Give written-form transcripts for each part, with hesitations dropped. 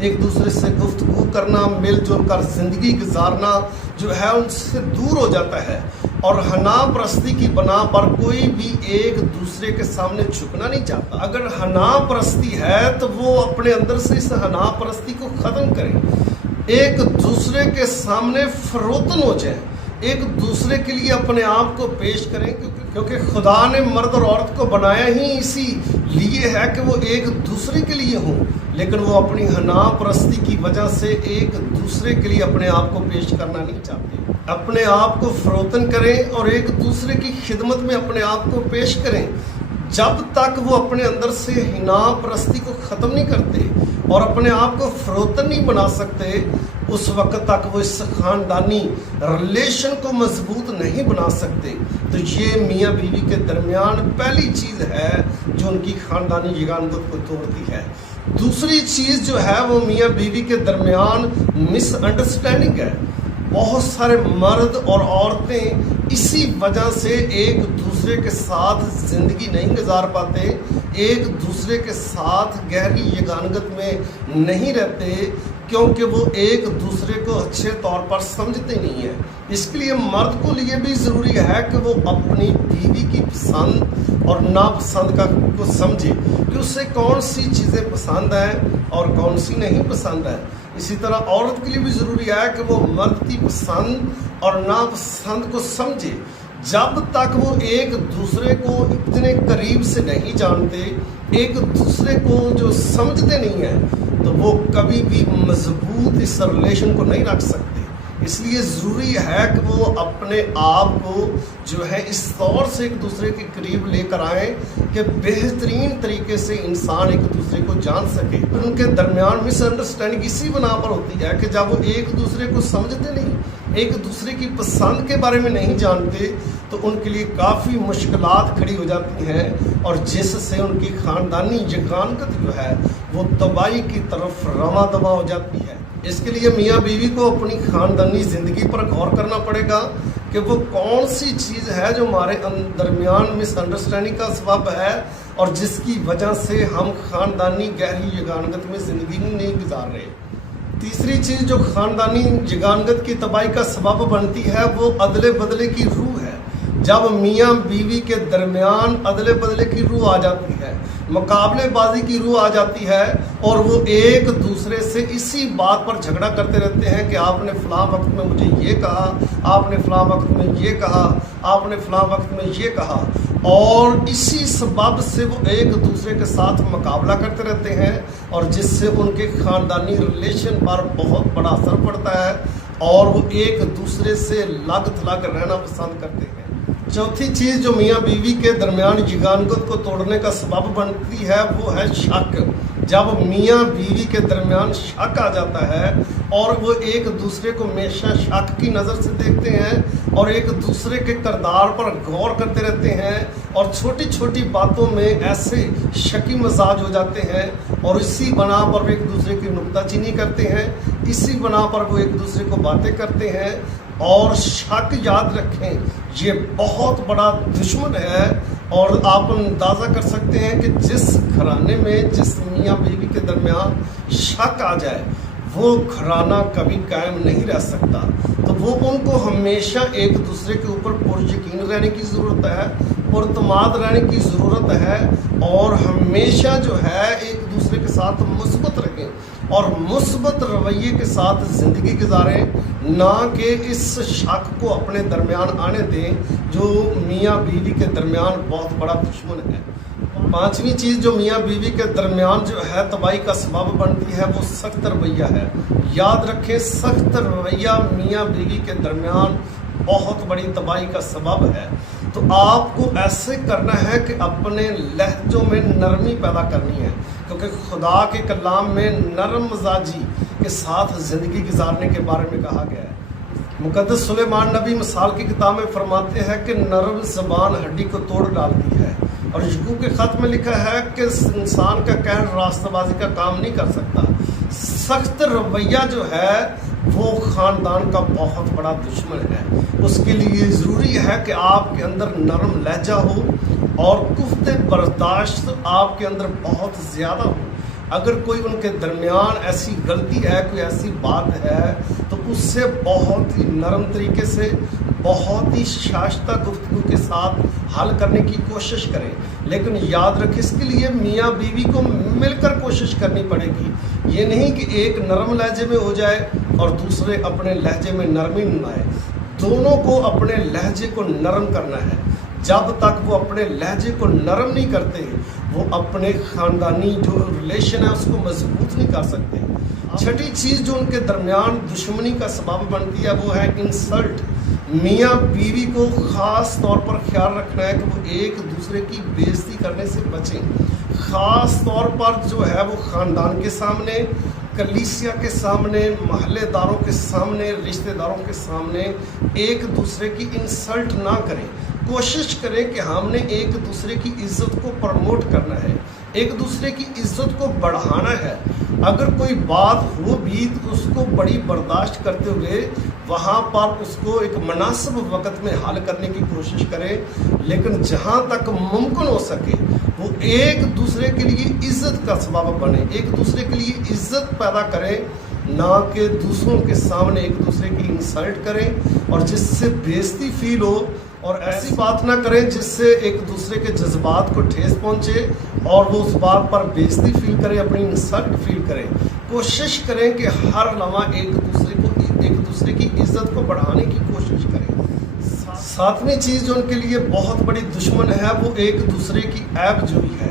ایک دوسرے سے گفتگو کرنا، مل جل کر زندگی گزارنا جو ہے ان سے دور ہو جاتا ہے، اور حنا پرستی کی بنا پر کوئی بھی ایک دوسرے کے سامنے جھکنا نہیں چاہتا۔ اگر حنا پرستی ہے تو وہ اپنے اندر سے اس حنا پرستی کو ختم کریں، ایک دوسرے کے سامنے فروتن ہو جائیں، ایک دوسرے کے لیے اپنے آپ کو پیش کریں، کیونکہ خدا نے مرد اور عورت کو بنایا ہی اسی لیے ہے کہ وہ ایک دوسرے کے لیے ہوں، لیکن وہ اپنی حنا پرستی کی وجہ سے ایک دوسرے کے لیے اپنے آپ کو پیش کرنا نہیں چاہتے۔ اپنے آپ کو فروتن کریں اور ایک دوسرے کی خدمت میں اپنے آپ کو پیش کریں۔ جب تک وہ اپنے اندر سے حنا پرستی کو ختم نہیں کرتے اور اپنے آپ کو فروتن نہیں بنا سکتے، اس وقت تک وہ اس خاندانی ریلیشن کو مضبوط نہیں بنا سکتے۔ تو یہ میاں بیوی کے درمیان پہلی چیز ہے جو ان کی خاندانی یگانگت کو توڑتی ہے۔ دوسری چیز جو ہے وہ میاں بیوی کے درمیان مس انڈرسٹینڈنگ ہے۔ بہت سارے مرد اور عورتیں اسی وجہ سے ایک دوسرے کے ساتھ زندگی نہیں گزار پاتے، ایک دوسرے کے ساتھ گہری یگانگت میں نہیں رہتے، کیونکہ وہ ایک دوسرے کو اچھے طور پر سمجھتے نہیں ہیں۔ اس کے لیے مرد کو لیے بھی ضروری ہے کہ وہ اپنی بیوی کی پسند اور ناپسند کو سمجھے کہ اسے کون سی چیزیں پسند ہیں اور کون سی نہیں پسند ہیں۔ اسی طرح عورت کے لیے بھی ضروری ہے کہ وہ مرد کی پسند اور ناپسند کو سمجھے۔ جب تک وہ ایک دوسرے کو اتنے قریب سے نہیں جانتے، ایک دوسرے کو جو سمجھتے نہیں ہیں، تو وہ کبھی بھی مضبوط اس ریلیشن کو نہیں رکھ سکتے۔ اس لیے ضروری ہے کہ وہ اپنے آپ کو جو ہے اس طور سے ایک دوسرے کے قریب لے کر آئیں کہ بہترین طریقے سے انسان ایک دوسرے کو جان سکے۔ ان کے درمیان مس انڈرسٹینڈنگ اسی بنا پر ہوتی ہے کہ جب وہ ایک دوسرے کو سمجھتے نہیں، ایک دوسرے کی پسند کے بارے میں نہیں جانتے، تو ان کے لیے کافی مشکلات کھڑی ہو جاتی ہیں، اور جس سے ان کی خاندانی یگانگت جو ہے وہ تباہی کی طرف رواں دواں ہو جاتی ہے۔ اس کے لیے میاں بیوی کو اپنی خاندانی زندگی پر غور کرنا پڑے گا کہ وہ کون سی چیز ہے جو ہمارے درمیان مس انڈرسٹینڈنگ کا سبب ہے اور جس کی وجہ سے ہم خاندانی گہری یگانگت میں زندگی نہیں گزار رہے۔ تیسری چیز جو خاندانی یگانگت کی تباہی کا سبب بنتی ہے وہ عدل بدلے کی روح ہے۔ جب میاں بیوی کے درمیان عدل بدلے کی روح آ جاتی ہے، مقابلے بازی کی روح آ جاتی ہے، اور وہ ایک دوسرے سے اسی بات پر جھگڑا کرتے رہتے ہیں کہ آپ نے فلاں وقت میں مجھے یہ کہا، آپ نے فلاں وقت میں یہ کہا، آپ نے فلاں وقت میں یہ کہا، اور اسی سبب سے وہ ایک دوسرے کے ساتھ مقابلہ کرتے رہتے ہیں، اور جس سے ان کے خاندانی ریلیشن پر بہت بڑا اثر پڑتا ہے، اور وہ ایک دوسرے سے لگ تھلگ رہنا پسند کرتے ہیں۔ چوتھی چیز جو میاں بیوی کے درمیان یگانگت کو توڑنے کا سبب بنتی ہے وہ ہے شک۔ جب میاں بیوی کے درمیان شک آ جاتا ہے اور وہ ایک دوسرے کو ہمیشہ شک کی نظر سے دیکھتے ہیں اور ایک دوسرے کے کردار پر غور کرتے رہتے ہیں، اور چھوٹی چھوٹی باتوں میں ایسے شکی مزاج ہو جاتے ہیں، اور اسی بنا پر وہ ایک دوسرے کی نکتہ چینی کرتے ہیں، اسی بنا پر وہ ایک دوسرے کو باتیں کرتے ہیں۔ اور شک یاد رکھیں یہ بہت بڑا دشمن ہے، اور آپ اندازہ کر سکتے ہیں کہ جس گھرانے میں جس میاں بیوی کے درمیان شک آ جائے وہ گھرانہ کبھی قائم نہیں رہ سکتا۔ تو وہ ان کو ہمیشہ ایک دوسرے کے اوپر پر یقین رہنے کی ضرورت ہے، پرتماد رہنے کی ضرورت ہے، اور ہمیشہ جو ہے ایک دوسرے کے ساتھ مثبت رہیں اور مثبت رویے کے ساتھ زندگی گزاریں، نہ کہ اس شک کو اپنے درمیان آنے دیں جو میاں بیوی کے درمیان بہت بڑا دشمن ہے۔ پانچویں چیز جو میاں بیوی کے درمیان جو ہے تباہی کا سبب بنتی ہے وہ سخت رویہ ہے۔ یاد رکھیں سخت رویہ میاں بیوی کے درمیان بہت بڑی تباہی کا سبب ہے۔ تو آپ کو ایسے کرنا ہے کہ اپنے لہجوں میں نرمی پیدا کرنی ہے، کیونکہ خدا کے کلام میں نرم مزاجی کے ساتھ زندگی گزارنے کے بارے میں کہا گیا ہے۔ مقدس سلیمان نبی مثال کی کتاب میں فرماتے ہیں کہ نرم زبان ہڈی کو توڑ ڈالتی ہے، اور یعقوب کے خط میں لکھا ہے کہ انسان کا قہر راستہ بازی کا کام نہیں کر سکتا۔ سخت رویہ جو ہے وہ خاندان کا بہت بڑا دشمن ہے۔ اس کے لیے ضروری ہے کہ آپ کے اندر نرم لہجہ ہو اور کفت برداشت آپ کے اندر بہت زیادہ ہو، اگر کوئی ان کے درمیان ایسی غلطی ہے، کوئی ایسی بات ہے، تو اس سے بہت ہی نرم طریقے سے، بہت ہی شائستہ گفتگو کے ساتھ حل کرنے کی کوشش کریں۔ لیکن یاد رکھیں، اس کے لیے میاں بیوی کو مل کر کوشش کرنی پڑے گی۔ یہ نہیں کہ ایک نرم لہجے میں ہو جائے اور دوسرے اپنے لہجے میں نرمی نہ لائے۔ دونوں کو اپنے لہجے کو نرم کرنا ہے۔ جب تک وہ اپنے لہجے کو نرم نہیں کرتے، وہ اپنے خاندانی جو ریلیشن ہے اس کو مضبوط نہیں کر سکتے۔ چھٹی چیز جو ان کے درمیان دشمنی کا سبب بنتی ہے وہ ہے انسلٹ۔ میاں بیوی کو خاص طور پر خیال رکھنا ہے کہ وہ ایک دوسرے کی بے عزتی کرنے سے بچیں۔ خاص طور پر جو ہے وہ خاندان کے سامنے، کلیسیا کے سامنے، محلے داروں کے سامنے، رشتہ داروں کے سامنے ایک دوسرے کی انسلٹ نہ کریں۔ کوشش کریں کہ ہم نے ایک دوسرے کی عزت کو پروموٹ کرنا ہے، ایک دوسرے کی عزت کو بڑھانا ہے۔ اگر کوئی بات ہو بھی تو اس کو بڑی برداشت کرتے ہوئے وہاں پر اس کو ایک مناسب وقت میں حل کرنے کی کوشش کریں، لیکن جہاں تک ممکن ہو سکے وہ ایک دوسرے کے لیے عزت کا سبب بنے، ایک دوسرے کے لیے عزت پیدا کریں، نہ کہ دوسروں کے سامنے ایک دوسرے کی انسلٹ کریں اور جس سے بے عزتی فیل ہو، اور ایسی بات نہ کریں جس سے ایک دوسرے کے جذبات کو ٹھیس پہنچے اور وہ اس بات پر بے عزتی فیل کرے، اپنی انسلٹ فیل کرے۔ کوشش کریں کہ ہر لمحہ ایک دوسرے کی عزت کو بڑھانے کی کوشش کریں۔ ساتویں چیز جو ان کے لیے بہت بڑی دشمن ہے وہ ایک دوسرے کی عیب جوئی ہے۔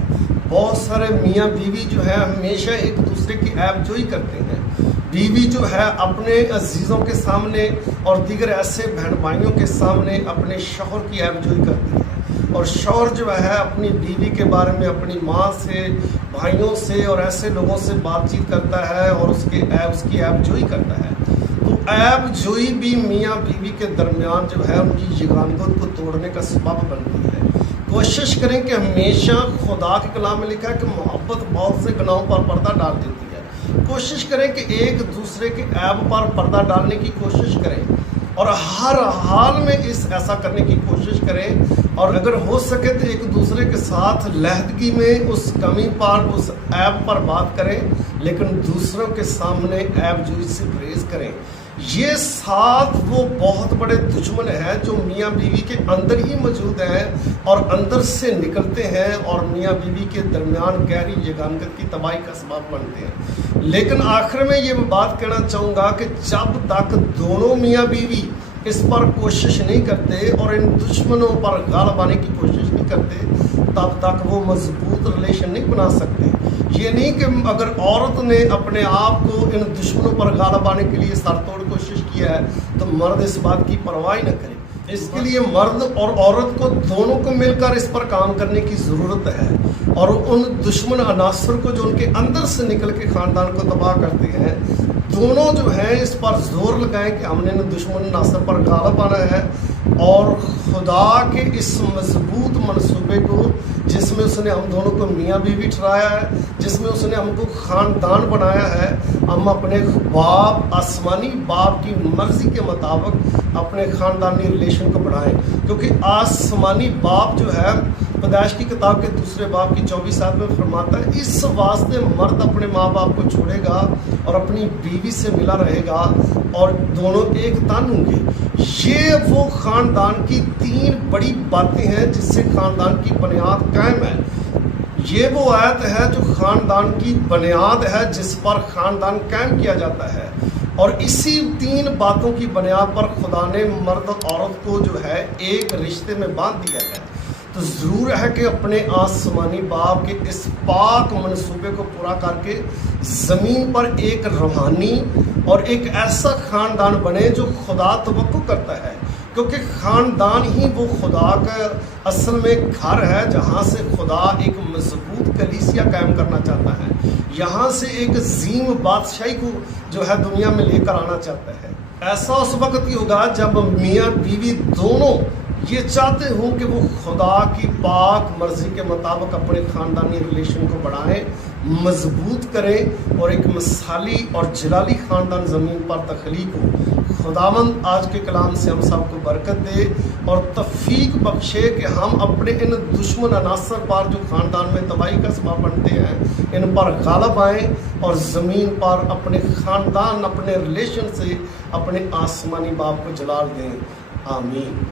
بہت سارے میاں بیوی جو ہے ہمیشہ ایک دوسرے کی عیب جوئی کرتے ہیں۔ بیوی جو ہے اپنے عزیزوں کے سامنے اور دیگر ایسے بہن بھائیوں کے سامنے اپنے شوہر کی عیب جوئی کرتی ہے، اور شوہر جو ہے اپنی بیوی کے بارے میں اپنی ماں سے، بھائیوں سے اور ایسے لوگوں سے بات چیت کرتا ہے اور اس کی عیب جوئی کرتا ہے۔ تو عیب جوئی بھی میاں بیوی کے درمیان جو ہے ان کی یگانگت کو توڑنے کا سبب بنتی ہے۔ کوشش کریں کہ ہمیشہ خدا کے کلام میں لکھا ہے کہ محبت بہت سے گناہوں پر پردہ ڈال دیتی ہے۔ کوشش کریں کہ ایک دوسرے کے عیب پر پردہ ڈالنے کی کوشش کریں اور ہر حال میں ایسا کرنے کی کوشش کریں، اور اگر ہو سکے تو ایک دوسرے کے ساتھ لہدگی میں اس کمی پر، اس عیب پر بات کریں، لیکن دوسروں کے سامنے عیب جوئی سے پرہیز کریں۔ یہ سات وہ بہت بڑے دشمن ہیں جو میاں بیوی کے اندر ہی موجود ہیں اور اندر سے نکلتے ہیں اور میاں بیوی کے درمیان گہری یگانگت کی تباہی کا سبب بنتے ہیں۔ لیکن آخر میں یہ بات کہنا چاہوں گا کہ جب تک دونوں میاں بیوی اس پر کوشش نہیں کرتے اور ان دشمنوں پر غالب آنے کی کوشش نہیں کرتے، تب تک وہ مضبوط ریلیشن نہیں بنا سکتے۔ یہ نہیں کہ اگر عورت نے اپنے آپ کو ان دشمنوں پر غالب آنے کے لیے سر توڑ کوشش کیا ہے تو مرد اس بات کی پرواہ نہ کرے۔ اس کے لیے مرد اور عورت کو دونوں کو مل کر اس پر کام کرنے کی ضرورت ہے، اور ان دشمن عناصر کو جو ان کے اندر سے نکل کے خاندان کو تباہ کرتے ہیں، دونوں جو ہیں اس پر زور لگائیں کہ ہم نے ان دشمن عناصر پر غالب آنا ہے، اور خدا کے اس مضبوط منصوبے کو جس میں اس نے ہم دونوں کو میاں بیوی ٹھہرایا ہے، جس میں اس نے ہم کو خاندان بنایا ہے، ہم اپنے باپ، آسمانی باپ کی مرضی کے مطابق اپنے خاندانی ریلیشن کو بڑھائیں، کیونکہ آسمانی باپ جو ہے پیدائش کی کتاب کے 2 باب کی 24 آیت میں فرماتا ہے، اس واسطے مرد اپنے ماں باپ کو چھوڑے گا اور اپنی بیوی سے ملا رہے گا اور دونوں ایک تن ہوں گے۔ یہ وہ خاندان کی 3 بڑی باتیں ہیں جس سے خاندان کی بنیاد قائم ہے۔ یہ وہ آیت ہے جو خاندان کی بنیاد ہے جس پر خاندان قائم کیا جاتا ہے، اور اسی 3 باتوں کی بنیاد پر خدا نے مرد اور عورت کو جو ہے ایک رشتے میں باندھ دیا ہے۔ تو ضرور ہے کہ اپنے آسمانی باپ کے اس پاک منصوبے کو پورا کر کے زمین پر ایک روحانی اور ایک ایسا خاندان بنے جو خدا توقع کرتا ہے، کیونکہ خاندان ہی وہ خدا کا اصل میں گھر ہے جہاں سے خدا ایک مضبوط کلیسیا قائم کرنا چاہتا ہے، یہاں سے ایک عظیم بادشاہی کو جو ہے دنیا میں لے کر آنا چاہتا ہے۔ ایسا اس وقت ہی ہوگا جب میاں بیوی دونوں یہ چاہتے ہوں کہ وہ خدا کی پاک مرضی کے مطابق اپنے خاندانی ریلیشن کو بڑھائیں، مضبوط کرے اور ایک مثالی اور جلالی خاندان زمین پر تخلیق ہو۔ خداوند آج کے کلام سے ہم سب کو برکت دے اور توفیق بخشے کہ ہم اپنے ان دشمن عناصر پر جو خاندان میں تباہی کا سبب بنتے ہیں ان پر غالب آئیں اور زمین پر اپنے خاندان، اپنے ریلیشن سے اپنے آسمانی باپ کو جلال دیں۔ آمین۔